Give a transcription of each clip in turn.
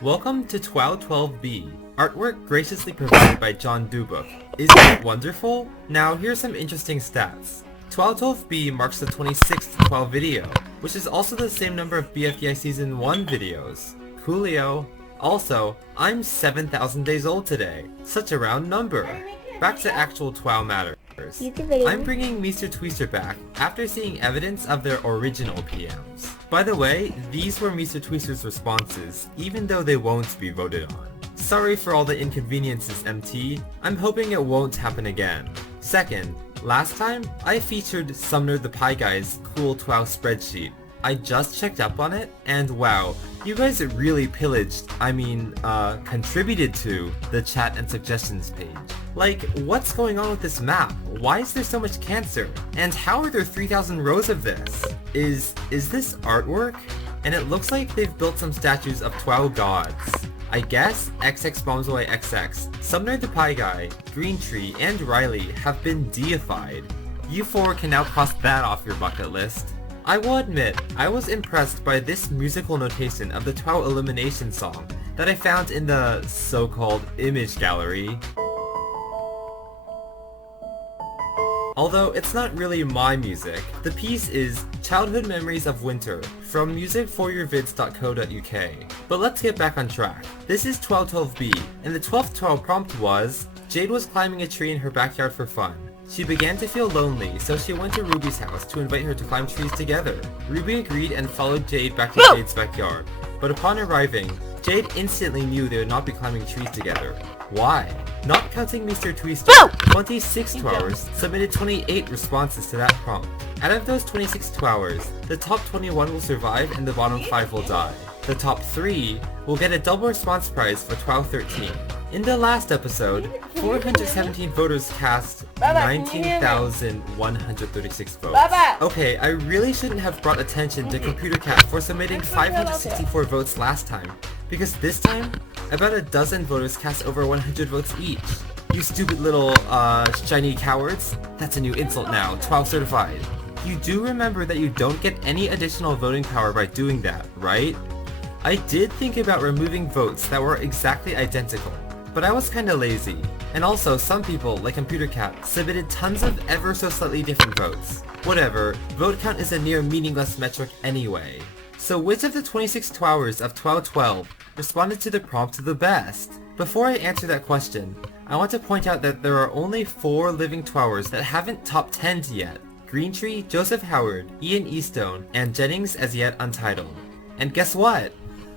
Welcome to TWOW12B, artwork graciously provided by John Dubuk. Isn't it wonderful? Now here's some interesting stats. TWOW12B marks the 26th TWOW video, which is also the same number of BFDI Season 1 videos. Coolio. Also, I'm 7,000 days old today. Such a round number. Back to actual TWOW matters. I'm bringing Mr. Tweezer back after seeing evidence of their original PMs. By the way, these were Mr. Tweezer's responses, even though they won't be voted on. Sorry for all the inconveniences, MT. I'm hoping it won't happen again. Second, last time, I featured Sumner the Pie Guy's cool TWOW spreadsheet. I just checked up on it, and wow, you guys really contributed to the chat and suggestions page. Like, what's going on with this map? Why is there so much cancer? And how are there 3,000 rows of this? Is this artwork? And it looks like they've built some statues of TWOW gods. I guess XX Bombs Away XX, Sumner the Pie Guy, Green Tree, and Riley have been deified. You four can now cross that off your bucket list. I will admit, I was impressed by this musical notation of the TWOW Elimination song that I found in the so-called image gallery. Although it's not really my music, the piece is Childhood Memories of Winter from musicforyourvids.co.uk. But let's get back on track. This is TWOW12B, and the 12th TWOW prompt was, Jade was climbing a tree in her backyard for fun. She began to feel lonely, so she went to Ruby's house to invite her to climb trees together. Ruby agreed and followed Jade back to Jade's backyard. But upon arriving, Jade instantly knew they would not be climbing trees together. Why? Not counting Mr. Tweezer, 26 TWOWers submitted 28 responses to that prompt. Out of those 26 TWOWers, the top 21 will survive and the bottom 5 will die. The top 3 will get a double response prize for TWOW13. In the last episode, 417 voters cast 19,136 votes. Okay, I really shouldn't have brought attention to Computer Cat for submitting 564 votes last time, because this time, about a dozen voters cast over 100 votes each. You stupid little, shiny cowards. That's a new insult now, TWOW certified. You do remember that you don't get any additional voting power by doing that, right? I did think about removing votes that were exactly identical, but I was kinda lazy. And also, some people, like Computer Cat, submitted tons of ever so slightly different votes. Whatever, vote count is a near meaningless metric anyway. So which of the 26 TWOWers of TWOW12 responded to the prompt the best? Before I answer that question, I want to point out that there are only 4 living TWOWers that haven't top 10'd yet. Greentree, Joseph Howard, Ian Eastone, and Jennings as yet untitled. And guess what?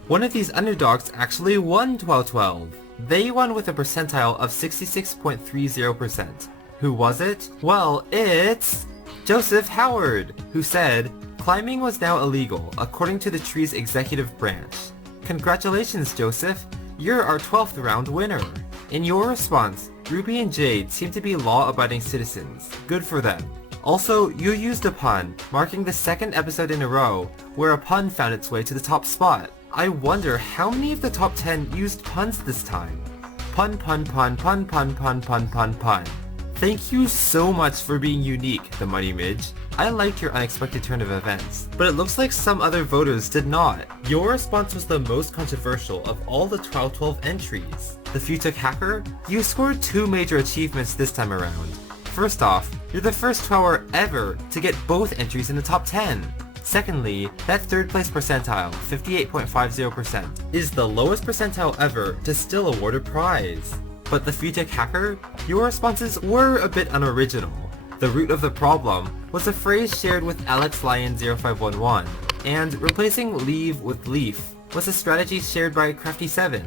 One of these underdogs actually won TWOW12. They won with a percentile of 66.30%. Who was it? Well, it's Joseph Howard, who said, climbing was now illegal according to the tree's executive branch. Congratulations, Joseph. You're our 12th round winner. In your response, Ruby and Jade seem to be law-abiding citizens. Good for them. Also, you used a pun, marking the 2nd episode in a row where a pun found its way to the top spot. I wonder how many of the top 10 used puns this time. Pun pun pun pun pun pun pun pun pun. Thank you so much for being unique, the Mighty Midge. I liked your unexpected turn of events, but it looks like some other voters did not. Your response was the most controversial of all the TWOW12 entries. The Futek Hacker, you scored 2 major achievements this time around. First off, you're the first TWOWer ever to get both entries in the top 10. Secondly, that 3rd place percentile, 58.50%, is the lowest percentile ever to still award a prize. But the Futek Hacker, your responses were a bit unoriginal. The root of the problem was a phrase shared with AlexLion0511, and replacing leave with leaf was a strategy shared by Crafty7.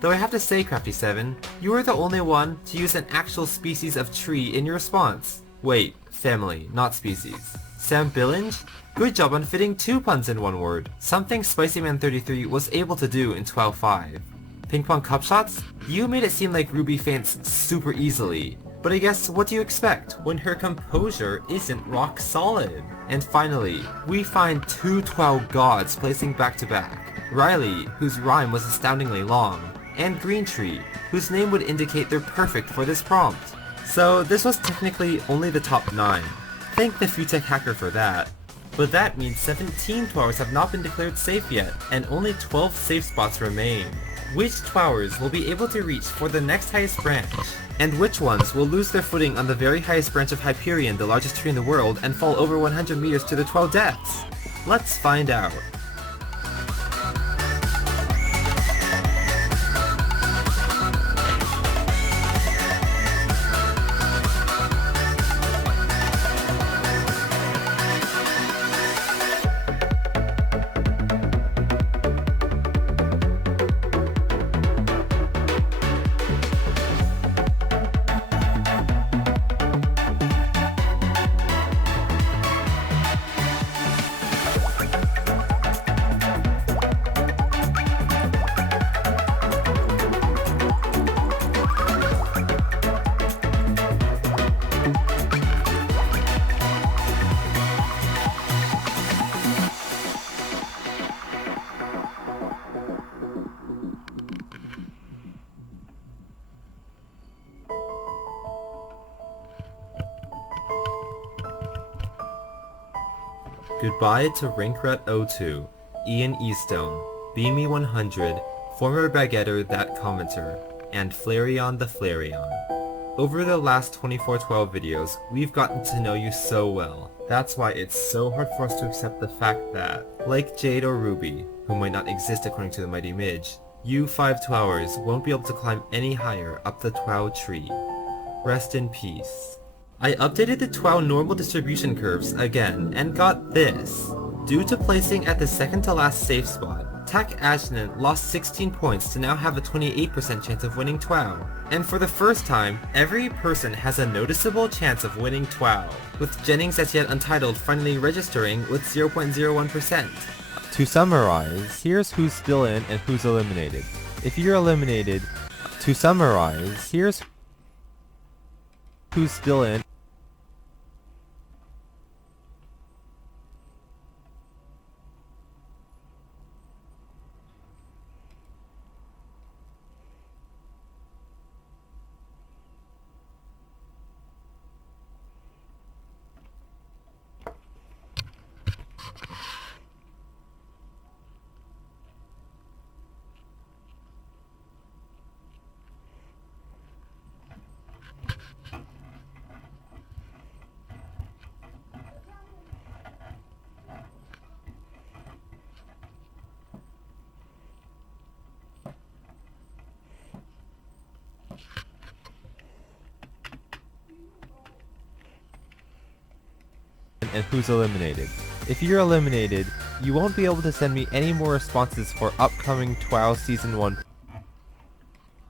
Though I have to say, Crafty7, you were the only one to use an actual species of tree in your response. Wait, family, not species. Sam Billinge? Good job on fitting 2 puns in one word, something SpicyMan33 was able to do in TWOW5. Ping Pong Cup Shots? You made it seem like Ruby faints super easily, but I guess what do you expect when her composure isn't rock solid? And finally, we find 2 TWOW gods placing back to back. Riley, whose rhyme was astoundingly long, and Greentree, whose name would indicate they're perfect for this prompt. So this was technically only the top 9. Thank the Futek Hacker for that. But that means 17 towers have not been declared safe yet, and only 12 safe spots remain. Which towers will be able to reach for the next highest branch? And which ones will lose their footing on the very highest branch of Hyperion, the largest tree in the world, and fall over 100 meters to the 12 depths? Let's find out. Goodbye to Rinkrat02, Ian Eastone, Beamy100, former Baguetter That Commenter, and Flareon the Flareon. Over the last 2412 videos, we've gotten to know you so well. That's why it's so hard for us to accept the fact that, like Jade or Ruby, who might not exist according to the Mighty Midge, you 5 Twowers won't be able to climb any higher up the Twow tree. Rest in peace. I updated the Twow normal distribution curves again and got this. Due to placing at the second to last safe spot, Tak Ashnan lost 16 points to now have a 28% chance of winning Twow. And for the first time, every person has a noticeable chance of winning Twow, with Jennings as yet untitled finally registering with 0.01%. To summarize, here's who's still in and who's eliminated. If you're eliminated, to summarize, here's who's still in. And who's eliminated. If you're eliminated, you won't be able to send me any more responses for upcoming Twow Season 1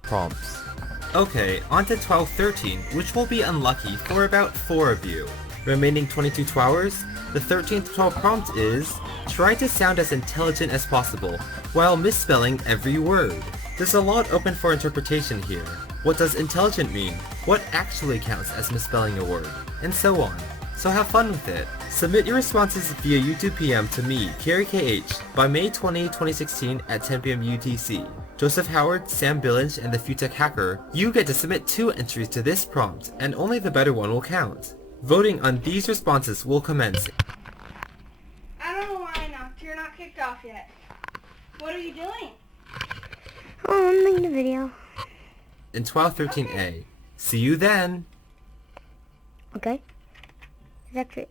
prompts. Okay, on to 1213, which will be unlucky for about 4 of you. Remaining 22 Twowers, the 13th 12 prompt is, try to sound as intelligent as possible, while misspelling every word. There's a lot open for interpretation here. What does intelligent mean? What actually counts as misspelling a word? And so on. So have fun with it. Submit your responses via YouTube PM to me, KarryKH, by May 20, 2016 at 10 PM UTC. Joseph Howard, Sam Billings, and the Futech Hacker, you get to submit 2 entries to this prompt, and only the better one will count. Voting on these responses will commence. I don't know why I knocked. You're not kicked off yet. What are you doing? Oh, I'm making a video. In 1213A. See you then! Okay. Is that true?